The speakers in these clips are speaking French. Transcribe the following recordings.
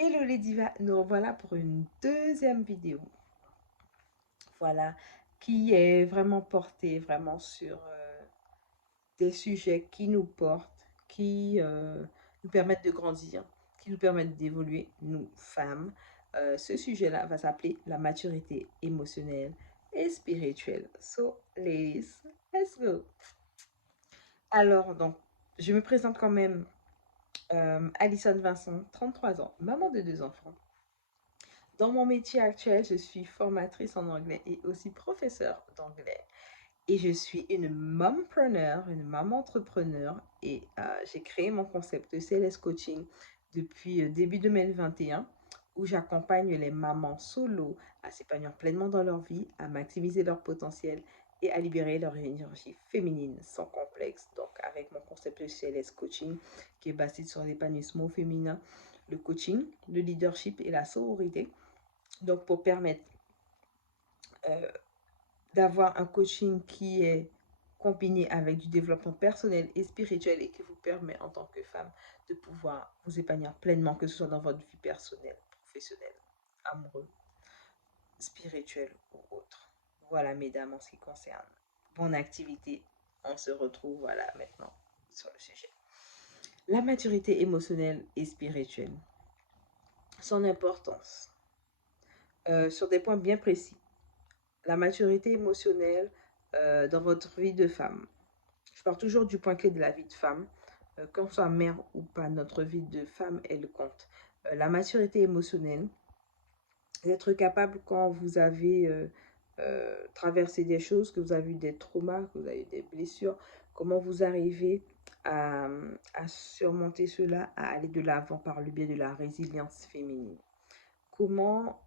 Hello les divas, nous revoilà pour une deuxième vidéo. Voilà, qui est vraiment portée vraiment sur des sujets qui nous portent, qui nous permettent de grandir, qui nous permettent d'évoluer, nous femmes. Ce sujet-là va s'appeler la maturité émotionnelle et spirituelle. So, ladies, let's go. Alors, donc, je me présente quand même, Alison Vincent, 33 ans, maman de 2 enfants. Dans mon métier actuel, je suis formatrice en anglais et aussi professeure d'anglais. Et je suis une mompreneur, une maman entrepreneur. Et j'ai créé mon concept de CLS Coaching depuis début 2021, où j'accompagne les mamans solo à s'épanouir pleinement dans leur vie, à maximiser leur potentiel et à libérer leur énergie féminine sans complexe. Donc, avec mon concept de CLS Coaching, qui est basé sur l'épanouissement féminin, le coaching, le leadership et la sororité. Donc, pour permettre euh, d'avoir un coaching qui est combiné avec du développement personnel et spirituel et qui vous permet en tant que femme de pouvoir vous épanouir pleinement, que ce soit dans votre vie personnelle, professionnelle, amoureuse, spirituelle ou autre. Voilà, mesdames, en ce qui concerne mon activité. On se retrouve, voilà, maintenant sur le sujet. La maturité émotionnelle et spirituelle. Son importance. Sur des points bien précis. La maturité émotionnelle dans votre vie de femme. Je pars toujours du point clé de la vie de femme. Qu'on soit mère ou pas, notre vie de femme, elle compte. La maturité émotionnelle, d'être capable quand vous avez traversé des choses, que vous avez eu des traumas, que vous avez eu des blessures, comment vous arrivez à surmonter cela, à aller de l'avant par le biais de la résilience féminine. Comment,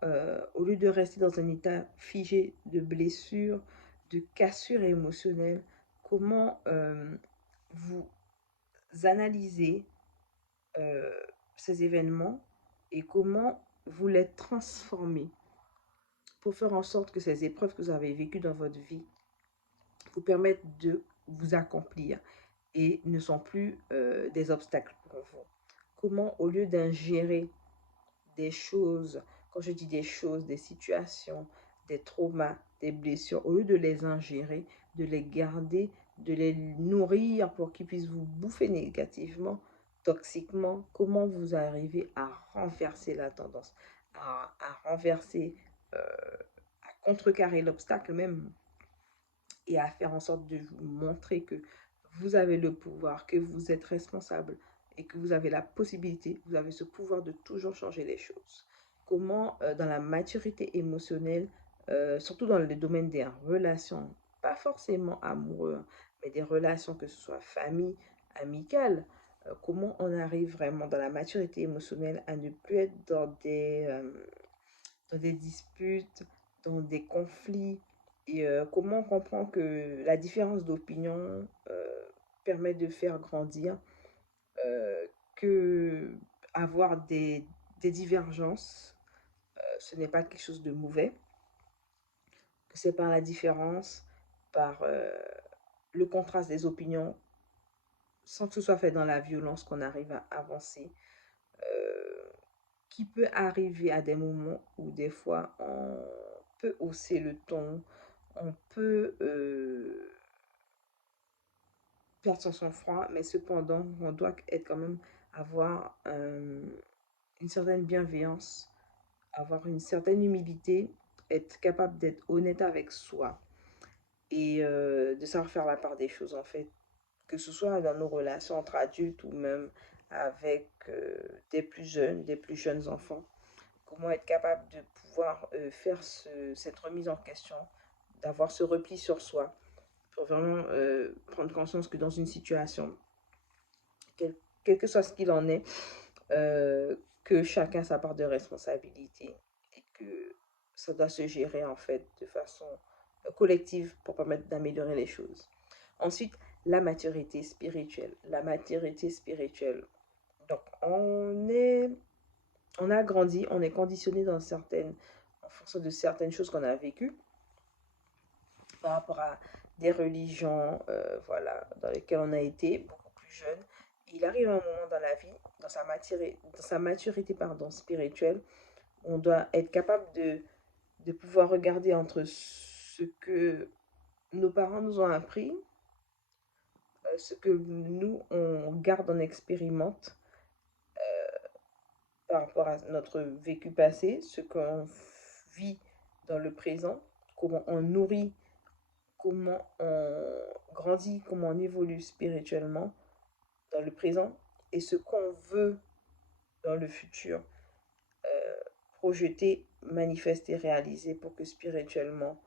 au lieu de rester dans un état figé de blessure, de cassure émotionnelle, comment vous analysez euh, ces événements et comment vous les transformez pour faire en sorte que ces épreuves que vous avez vécues dans votre vie vous permettent de vous accomplir et ne sont plus des obstacles pour vous. Comment, au lieu d'ingérer des choses, quand je dis des choses, des situations, des traumas, des blessures, au lieu de les ingérer, de les garder, de les nourrir pour qu'ils puissent vous bouffer négativement, toxiquement, comment vous arrivez à renverser la tendance, à renverser, à contrecarrer l'obstacle même et à faire en sorte de vous montrer que vous avez le pouvoir, que vous êtes responsable et que vous avez la possibilité, vous avez ce pouvoir de toujours changer les choses. Comment, dans la maturité émotionnelle, surtout dans le domaine des relations, pas forcément amoureux, mais des relations que ce soit famille, amicale, comment on arrive vraiment dans la maturité émotionnelle à ne plus être dans des disputes, dans des conflits, et comment on comprend que la différence d'opinion permet de faire grandir, que avoir des divergences, ce n'est pas quelque chose de mauvais, que c'est par la différence, par le contraste des opinions, sans que ce soit fait dans la violence qu'on arrive à avancer, euh, qui peut arriver à des moments où des fois on peut hausser le ton, on peut perdre son sang-froid, mais cependant, on doit être quand même avoir une certaine bienveillance, avoir une certaine humilité, être capable d'être honnête avec soi et de savoir faire la part des choses en fait, que ce soit dans nos relations entre adultes ou même avec des plus jeunes enfants. Comment être capable de pouvoir faire cette remise en question, d'avoir ce repli sur soi, pour vraiment prendre conscience que dans une situation, quel, quel que soit ce qu'il en est, que chacun a sa part de responsabilité et que ça doit se gérer en fait de façon collective pour permettre d'améliorer les choses. Ensuite, la maturité spirituelle. La maturité spirituelle. Donc, on a grandi, on est conditionné en fonction de certaines choses qu'on a vécues par rapport à des religions, voilà, dans lesquelles on a été beaucoup plus jeune il arrive un moment dans la vie, dans sa maturité pardon, spirituelle, on doit être capable de pouvoir regarder entre ce que nos parents nous ont appris, ce que nous, on garde, on expérimente par rapport à notre vécu passé, ce qu'on vit dans le présent, comment on nourrit, comment on grandit, comment on évolue spirituellement dans le présent et ce qu'on veut dans le futur projeter, manifester, réaliser pour que spirituellement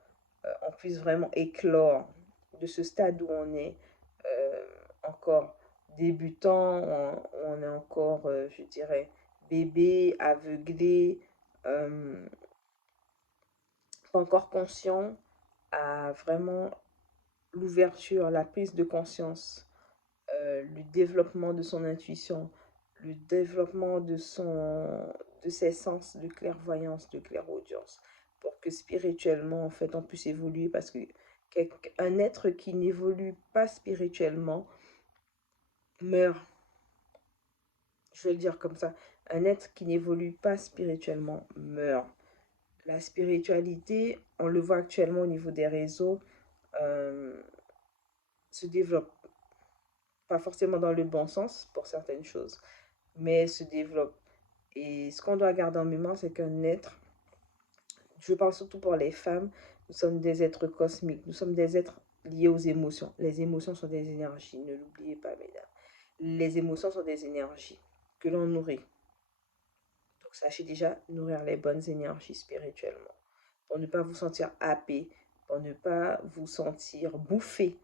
on puisse vraiment éclore de ce stade où on est encore débutant, on est encore, je dirais, bébé, aveuglé, euh, pas encore conscient, à vraiment l'ouverture, la prise de conscience, le développement de son intuition, le développement de ses sens de clairvoyance, de clairaudience, pour que spirituellement, en fait, on puisse évoluer parce que un être qui n'évolue pas spirituellement meurt. Je vais le dire comme ça. Un être qui n'évolue pas spirituellement meurt. La spiritualité, on le voit actuellement au niveau des réseaux, euh, se développe. Pas forcément dans le bon sens pour certaines choses, mais se développe. Et ce qu'on doit garder en mémoire, c'est qu'un être, je parle surtout pour les femmes, nous sommes des êtres cosmiques, nous sommes des êtres liés aux émotions. Les émotions sont des énergies, ne l'oubliez pas, mesdames. Les émotions sont des énergies que l'on nourrit. Donc sachez déjà nourrir les bonnes énergies spirituellement, pour ne pas vous sentir happé, pour ne pas vous sentir bouffé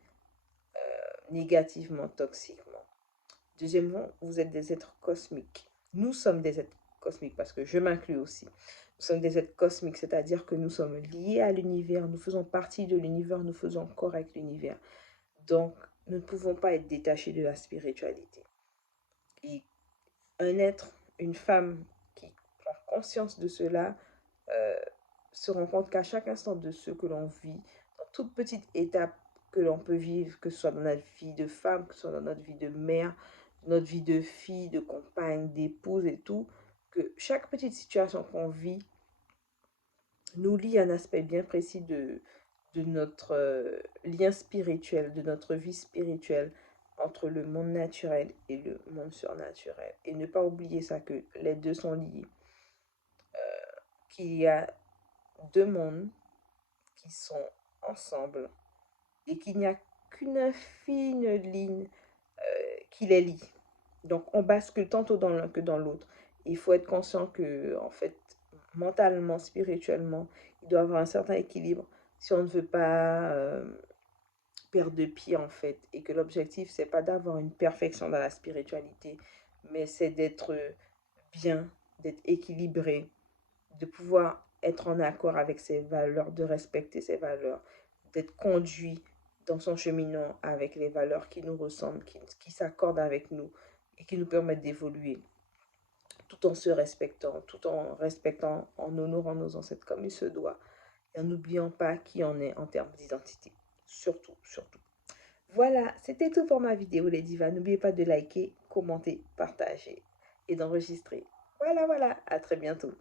négativement, toxiquement. Deuxièmement, vous êtes des êtres cosmiques. Nous sommes des êtres cosmiques parce que je m'inclus aussi. Nous sommes des êtres cosmiques, c'est-à-dire que nous sommes liés à l'univers, nous faisons partie de l'univers, nous faisons corps avec l'univers. Donc, nous ne pouvons pas être détachés de la spiritualité. Et un être, une femme qui prend conscience de cela, euh, se rend compte qu'à chaque instant de ce que l'on vit, dans toute petite étape que l'on peut vivre, que ce soit dans notre vie de femme, que ce soit dans notre vie de mère, notre vie de fille, de compagne, d'épouse et tout, que chaque petite situation qu'on vit nous lie à un aspect bien précis de notre lien spirituel, de notre vie spirituelle entre le monde naturel et le monde surnaturel. Et ne pas oublier ça, que les deux sont liés. Qu'il y a deux mondes qui sont ensemble et qu'il n'y a qu'une fine ligne qui les lie. Donc on bascule tantôt dans l'un que dans l'autre. Il faut être conscient que, en fait, mentalement, spirituellement, il doit y avoir un certain équilibre si on ne veut pas perdre de pied, en fait. Et que l'objectif, c'est pas d'avoir une perfection dans la spiritualité, mais c'est d'être bien, d'être équilibré, de pouvoir être en accord avec ses valeurs, de respecter ses valeurs, d'être conduit dans son cheminement avec les valeurs qui nous ressemblent, qui s'accordent avec nous et qui nous permettent d'évoluer tout en se respectant, tout en respectant, en honorant nos ancêtres comme il se doit et en n'oubliant pas qui on est en termes d'identité. Surtout, surtout. Voilà, c'était tout pour ma vidéo les divas. N'oubliez pas de liker, commenter, partager et d'enregistrer. Voilà, voilà, à très bientôt.